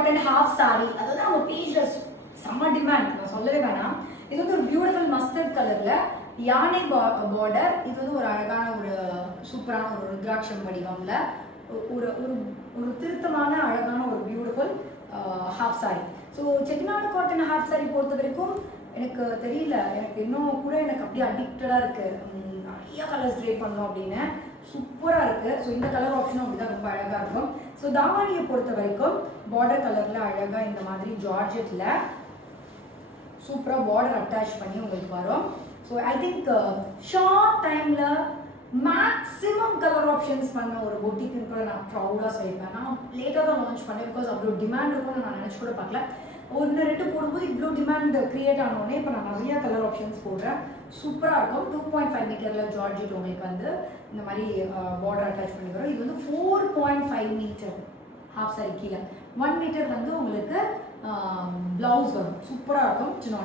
Cotton half sorry, அதாவது நம்ம பேஜ்ல செம்ம டிமாண்ட், நான் சொல்லவே வேணாம். இது வந்து ஒரு பியூட்டிஃபுல் மஸ்டர்ட் கலர்ல யானை பார்டர். இது வந்து ஒரு அழகான ஒரு சூப்பரான ஒரு ருத்ராட்சம் வடிவம்ல ஒரு ஒரு ஒரு திருத்தமான அழகான ஒரு beautiful half sorry. So Chettinad cotton half sorry பொறுத்த வரைக்கும் எனக்கு தெரியல, எனக்கு இன்னும் கூட எனக்கு அப்படியே அடிக்டடாக இருக்குது. நிறைய கலர்ஸ் ட்ரை பண்ணோம் அப்படின்னு சூப்பராக இருக்குது. ஸோ இந்த கலர் ஆப்ஷனும் அப்படி தான் ரொம்ப அழகாக இருக்கும். ஸோ தாவாணியை பொறுத்த வரைக்கும் பார்டர் கலரில் அழகாக இந்த மாதிரி ஜார்ஜெட்டில் சூப்பராக பார்டர் அட்டாச் பண்ணி உங்களுக்கு வரும். ஸோ ஐ திங்க் ஷார்ட் டைமில் மேக்ஸிமம் கலர் ஆப்ஷன்ஸ் பண்ண ஒரு பொட்டிக்குன்னு கூட நான் ப்ரௌடாக சொல்லியிருப்பேன். நான் லேட்டாக தான் லான்ச் பண்ணேன், பிகாஸ் அவ்வளோ டிமாண்ட் இருக்கும்னு நான் நினச்சி கூட பார்க்கல. ஒன்று ரெண்டு போடும்போது இவ்வளோ டிமாண்ட் க்ரியேட் ஆனோடனே இப்போ நான் நிறையா கலர் ஆப்ஷன்ஸ் போடுறேன். சூப்பராக இருக்கும். 2.5 மீட்டரில் ஜார்ஜெட் உங்களுக்கு வந்து இந்த மாதிரி பார்டர் அட்டாச் பண்ணி வரும். இது வந்து 4.5 மீட்டர் ஹாஃப் சாரி கீழே 1 மீட்டர் வந்து உங்களுக்கு ப்ளவுஸ் வரும். சூப்பராக இருக்கும். சின்ன